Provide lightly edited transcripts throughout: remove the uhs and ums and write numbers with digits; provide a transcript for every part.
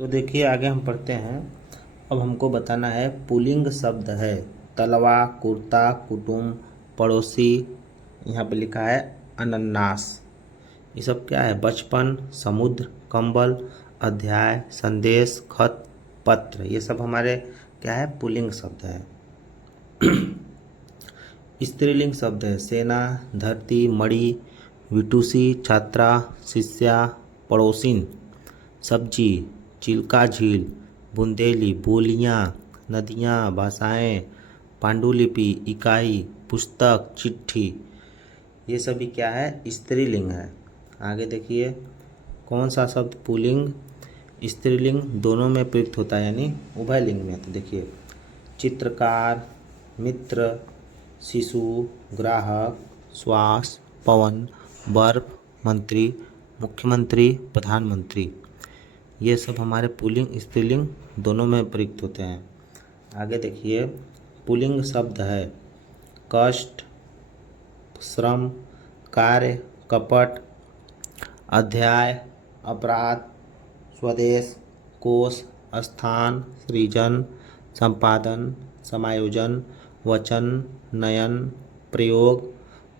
तो देखिए आगे हम पढ़ते हैं। अब हमको बताना है पुल्लिंग शब्द है तलवा, कुर्ता, कुटुम्ब, पड़ोसी। यहाँ पे लिखा है अनन्नास। ये सब क्या है? बचपन, समुद्र, कंबल, अध्याय, संदेश, खत, पत्र। ये सब हमारे क्या है? पुल्लिंग शब्द है। स्त्रीलिंग शब्द है सेना, धरती, मणि, विटूसी, छात्रा, शिष्या, पड़ोसिन, सब्जी, चिल्का झील, बुंदेली, बोलियाँ, नदियाँ, भाषाएं, पांडुलिपि, इकाई, पुस्तक, चिट्ठी। ये सभी क्या है? स्त्रीलिंग है। आगे देखिए कौन सा शब्द पुल्लिंग स्त्रीलिंग दोनों में प्रयुक्त होता है, यानी उभय लिंग में। तो देखिए चित्रकार, मित्र, शिशु, ग्राहक, श्वास, पवन, बर्फ, मंत्री, मुख्यमंत्री, प्रधानमंत्री। ये सब हमारे पुल्लिंग स्त्रीलिंग दोनों में प्रयुक्त होते हैं। आगे देखिए पुल्लिंग शब्द है कष्ट, श्रम, कार्य, कपट, अध्याय, अपराध, स्वदेश, कोश, स्थान, सृजन, संपादन, समायोजन, वचन, नयन, प्रयोग,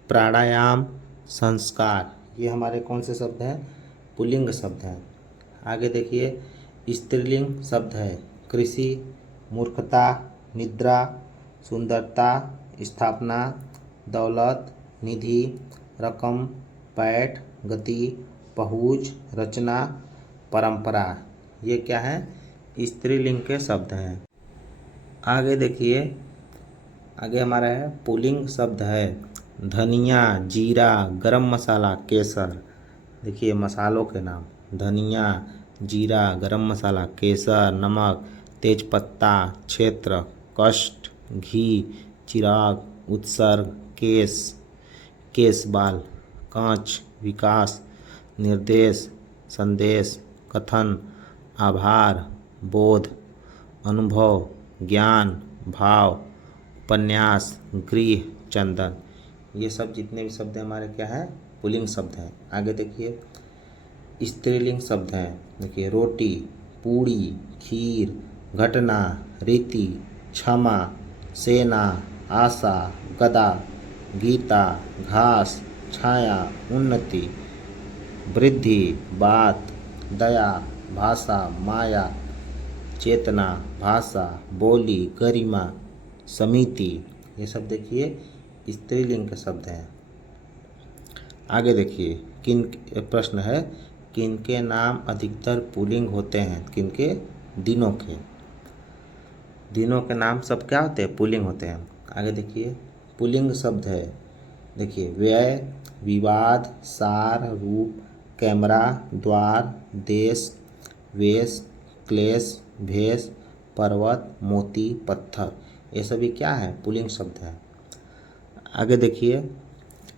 प्राणायाम, संस्कार। ये हमारे कौन से शब्द हैं? पुल्लिंग शब्द हैं। आगे देखिए स्त्रीलिंग शब्द है कृषि, मूर्खता, निद्रा, सुंदरता, स्थापना, दौलत, निधि, रकम, पैठ, गति, पहुँच, रचना, परंपरा। ये क्या है? स्त्रीलिंग के शब्द हैं। आगे देखिए आगे हमारा है पुल्लिंग शब्द है धनिया, जीरा, गरम मसाला, केसर। देखिए मसालों के नाम धनिया, जीरा, गरम मसाला, केसर, नमक, तेजपत्ता, क्षेत्र, कष्ट, घी, चिराग, उत्सर्ग, केस, केस बाल, कांच, विकास, निर्देश, संदेश, कथन, आभार, बोध, अनुभव, ज्ञान, भाव, उपन्यास, गृह, चंदन। ये सब जितने भी शब्द हैं हमारे क्या है? पुल्लिंग शब्द हैं। आगे देखिए स्त्रीलिंग शब्द हैं। देखिए रोटी, पूड़ी, खीर, घटना, रीति, क्षमा, सेना, आशा, गदा, गीता, घास, छाया, उन्नति, वृद्धि, बात, दया, भाषा, माया, चेतना, भाषा, बोली, गरिमा, समिति। ये सब देखिए स्त्रीलिंग के शब्द हैं। आगे देखिए किन प्रश्न है किनके नाम अधिकतर पुल्लिंग होते हैं? किनके? दिनों के। दिनों के नाम सब क्या होते हैं? पुल्लिंग होते हैं। आगे देखिए पुल्लिंग शब्द है देखिए व्यय, विवाद, सार, रूप, कैमरा, द्वार, देश, वेश, क्लेश, भेष, पर्वत, मोती, पत्थर। ये सभी क्या है? पुल्लिंग शब्द है। आगे देखिए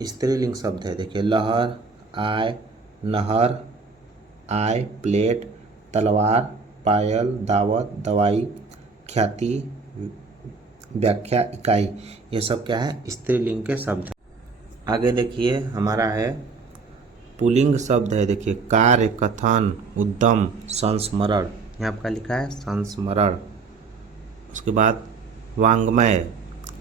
स्त्रीलिंग शब्द है देखिए लहर, आय, नहर, आय, प्लेट, तलवार, पायल, दावत, दवाई, ख्याति, व्याख्या, इकाई। ये सब क्या है? स्त्रीलिंग के शब्द हैं। आगे देखिए हमारा है पुल्लिंग शब्द है देखिए कार्य, कथन, उद्यम, संस्मरण। यहाँ आपका लिखा है संस्मरण। उसके बाद वाङ्मय,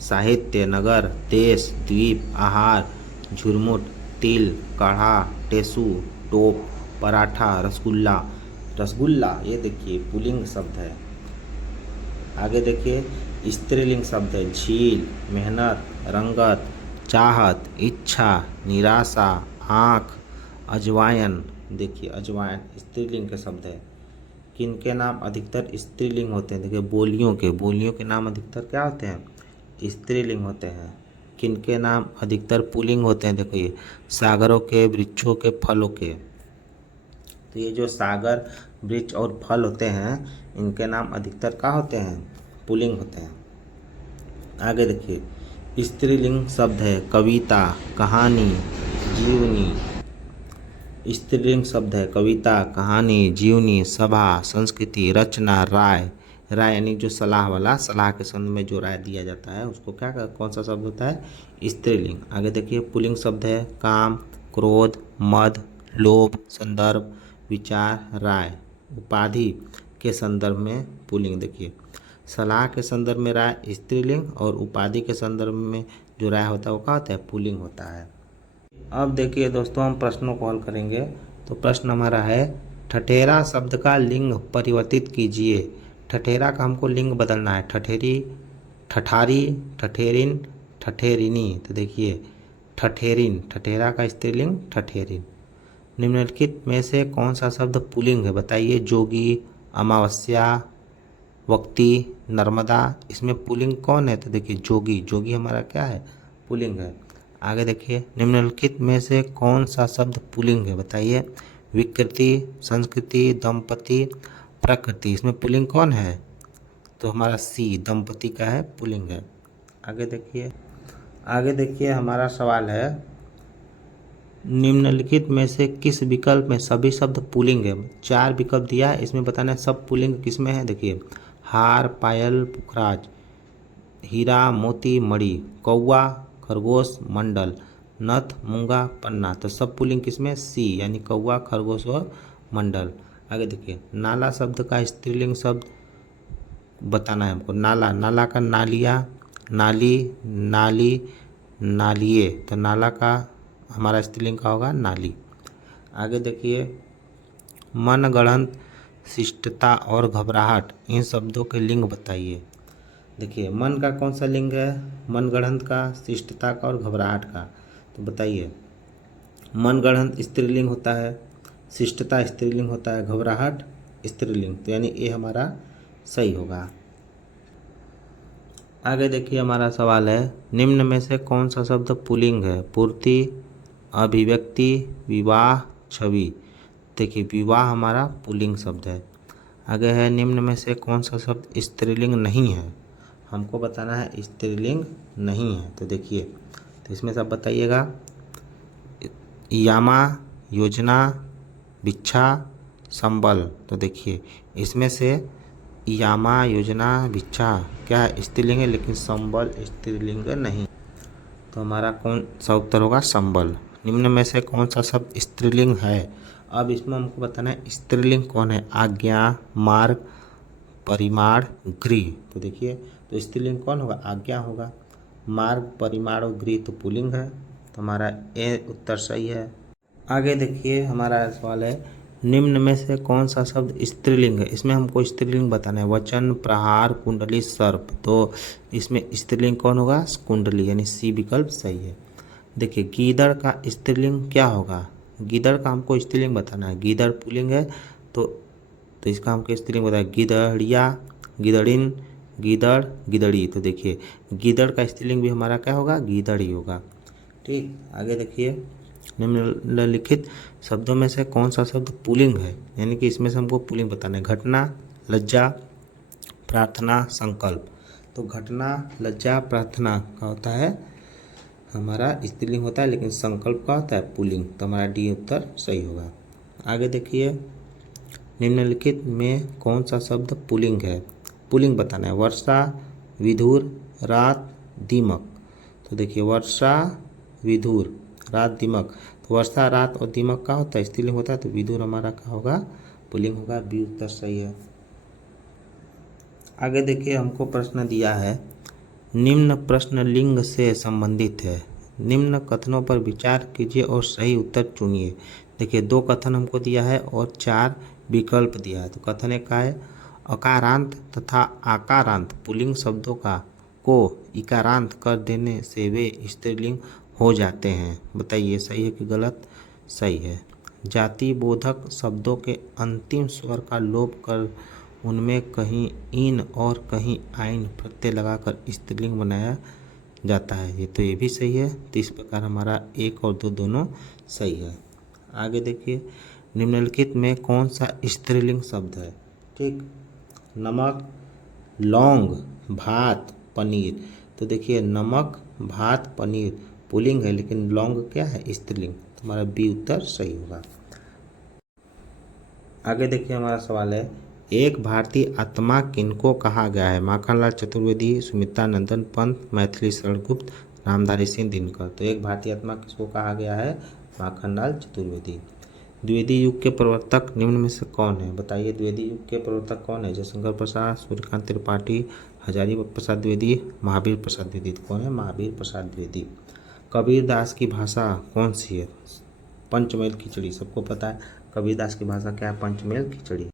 साहित्य, नगर, देश, द्वीप, आहार, झुरमुट, तिल, काढ़ा, टेसू, टोप, पराठा, रसगुल्ला। रसगुल्ला ये देखिए पुल्लिंग शब्द है। आगे देखिए स्त्रीलिंग शब्द है झील, मेहनत, रंगत, चाहत, इच्छा, निराशा, आँख, अजवायन। देखिए अजवायन स्त्रीलिंग के शब्द है। किनके नाम अधिकतर स्त्रीलिंग होते हैं? देखिए बोलियों के। बोलियों के नाम अधिकतर क्या होते हैं? स्त्रीलिंग होते हैं। किनके नाम अधिकतर पुल्लिंग होते हैं? देखिए सागरों के, वृक्षों के, फलों के। तो ये जो सागर, वृक्ष और फल होते हैं इनके नाम अधिकतर क्या होते हैं? पुल्लिंग होते हैं। आगे देखिए स्त्रीलिंग शब्द है कविता, कहानी, जीवनी। स्त्रीलिंग शब्द है कविता, कहानी, जीवनी, सभा, संस्कृति, रचना, राय। राय यानी जो सलाह वाला, सलाह के संबंध में जो राय दिया जाता है उसको क्या कौन सा शब्द होता है? स्त्रीलिंग। आगे देखिए पुल्लिंग शब्द है काम, क्रोध, मद, लोभ, संदर्भ, विचार, राय। उपाधि के संदर्भ में पुल्लिंग। देखिए सलाह के संदर्भ में राय स्त्रीलिंग और उपाधि के संदर्भ में जो राय होता है वो क्या होता है, पुल्लिंग होता है। अब देखिए दोस्तों हम प्रश्नों को हल करेंगे। तो प्रश्न हमारा है ठठेरा शब्द का लिंग परिवर्तित कीजिए। ठठेरा का हमको लिंग बदलना है, ठठेरी, ठठारी, ठठेरिन, ठठेरिनी। तो देखिए ठठेरिन, ठठेरा का स्त्रीलिंग ठठेरिन। निम्नलिखित में से कौन सा शब्द पुल्लिंग है बताइए। जोगी, अमावस्या, वक्ती, नर्मदा। इसमें पुल्लिंग कौन है, तो देखिए जोगी, जोगी हमारा क्या है, पुल्लिंग है। आगे देखिए निम्नलिखित में से कौन सा शब्द पुल्लिंग है बताइए। विकृति, संस्कृति, दंपति, प्रकृति। इसमें पुल्लिंग कौन है, तो हमारा सी, दंपति का है, पुल्लिंग है। आगे देखिए हमारा सवाल है निम्नलिखित में से किस विकल्प में सभी शब्द पुल्लिंग है। 4 विकल्प दिया है, इसमें बताना है सब पुल्लिंग किस में है। देखिए हार, पायल, पुखराज, हीरा, मोती, मणि, कौवा, खरगोश, मंडल, नथ, मूंगा, पन्ना। तो सब पुल्लिंग किस में, सी, यानी कौवा, खरगोश और मंडल। आगे देखिए नाला शब्द का स्त्रीलिंग शब्द बताना है हमको। नाला, नाला का नालिया, नाली, नाली, नालिए। तो नाला का हमारा स्त्रीलिंग का होगा नाली। आगे देखिए मनगढ़ंत, शिष्टता और घबराहट, इन शब्दों के लिंग बताइए। देखिए मन का कौन सा लिंग है, मनगढ़ंत का, शिष्टता का और घबराहट का। तो बताइए मनगढ़ंत स्त्रीलिंग होता है, शिष्टता स्त्रीलिंग होता है, घबराहट स्त्रीलिंग। तो यानी ये हमारा सही होगा। आगे देखिए हमारा सवाल है निम्न में से कौन सा शब्द पुल्लिंग है। पूर्ति, अभिव्यक्ति, विवाह, छवि। देखिए विवाह हमारा पुल्लिंग शब्द है। आगे है निम्न में से कौन सा शब्द स्त्रीलिंग नहीं है, हमको बताना है स्त्रीलिंग नहीं है। तो देखिए तो इसमें सब बताइएगा। यामा, योजना, भिक्षा, संबल। तो देखिए इसमें से यामा, योजना, भिक्षा क्या है, स्त्रीलिंग है, लेकिन संबल स्त्रीलिंग नहीं। तो हमारा कौन सा उत्तर होगा, संबल। निम्न में से कौन सा शब्द स्त्रीलिंग है। अब इसमें हमको बताना है स्त्रीलिंग कौन है। आज्ञा, मार्ग, परिमाण, गृह। तो देखिए तो स्त्रीलिंग कौन होगा, आज्ञा होगा। मार्ग, परिमाण और गृह तो पुल्लिंग है। तो हमारा ए उत्तर सही है। आगे देखिए हमारा सवाल है निम्न में से कौन सा शब्द स्त्रीलिंग है। इसमें हमको स्त्रीलिंग बताना है। वचन, प्रहार, कुंडली, सर्प। तो इसमें स्त्रीलिंग कौन होगा, कुंडली, यानी सी विकल्प सही है। देखिए गीदड़ का स्त्रीलिंग क्या होगा। गीदड़ का हमको स्त्रीलिंग बताना है। गीदड़ पुल्लिंग है तो इसका हमको स्त्रीलिंग बताया गिदड़िया, गिदड़िन, गीदड़, गिदड़ी। तो देखिए गीदड़ का स्त्रीलिंग भी हमारा क्या होगा, गीदड़ ही होगा। ठीक, आगे देखिए निम्नलिखित शब्दों में से कौन सा शब्द पुल्लिंग है, यानी कि इसमें से हमको पुल्लिंग बताना है। घटना, लज्जा, प्रार्थना, संकल्प। तो घटना, लज्जा, प्रार्थना का होता है हमारा स्त्रीलिंग होता है, लेकिन संकल्प का होता है पुल्लिंग। तो हमारा डी उत्तर सही होगा। आगे देखिए निम्नलिखित में कौन सा शब्द पुल्लिंग है, पुल्लिंग बताना है। वर्षा, विधुर, रात, दीमक। तो देखिए वर्षा, विधुर, रात, दीमक। तो वर्षा, रात और दीमक का होता है स्त्रीलिंग होता है, तो विधुर हमारा क्या होगा, पुल्लिंग होगा। बी उत्तर सही है। आगे देखिए हमको प्रश्न दिया है निम्न प्रश्न लिंग से संबंधित है। निम्न कथनों पर विचार कीजिए और सही उत्तर चुनिए। देखिए 2 कथन हमको दिया है और 4 विकल्प दिया है। तो कथन एक का है अकारांत तथा आकारांत पुल्लिंग शब्दों को इकारांत कर देने से वे स्त्रीलिंग हो जाते हैं। बताइए सही है कि गलत, सही है। जाति बोधक शब्दों के अंतिम स्वर का लोप कर उनमें कहीं इन और कहीं आइन प्रत्यय लगाकर स्त्रीलिंग बनाया जाता है। ये भी सही है। तो इस प्रकार हमारा 1 और 2 दोनों सही है। आगे देखिए निम्नलिखित में कौन सा स्त्रीलिंग शब्द है। ठीक, नमक, लौंग, भात, पनीर। तो देखिए नमक, भात, पनीर पुल्लिंग है, लेकिन लौंग क्या है, स्त्रीलिंग। तो हमारा बी उत्तर सही होगा। आगे देखिए हमारा सवाल है एक भारतीय आत्मा किनको कहा गया है। माखनलाल चतुर्वेदी, सुमित्रा नंदन पंत, मैथिली शरण गुप्त, रामधारी सिंह दिनकर। तो एक भारतीय आत्मा किसको कहा गया है, माखनलाल चतुर्वेदी। द्विवेदी युग के प्रवर्तक निम्न में से कौन है? बताइए, द्विवेदी युग के प्रवर्तक कौन है? जयशंकर प्रसाद, सूर्यकांत त्रिपाठी, हजारी प्रसाद द्विवेदी, महावीर प्रसाद द्विवेदी। कौन है? महावीर प्रसाद द्विवेदी। कबीर दास की भाषा कौन सी है? पंचमेल खिचड़ी। सबको पता है कबीर दास की भाषा क्या है? पंचमेल खिचड़ी।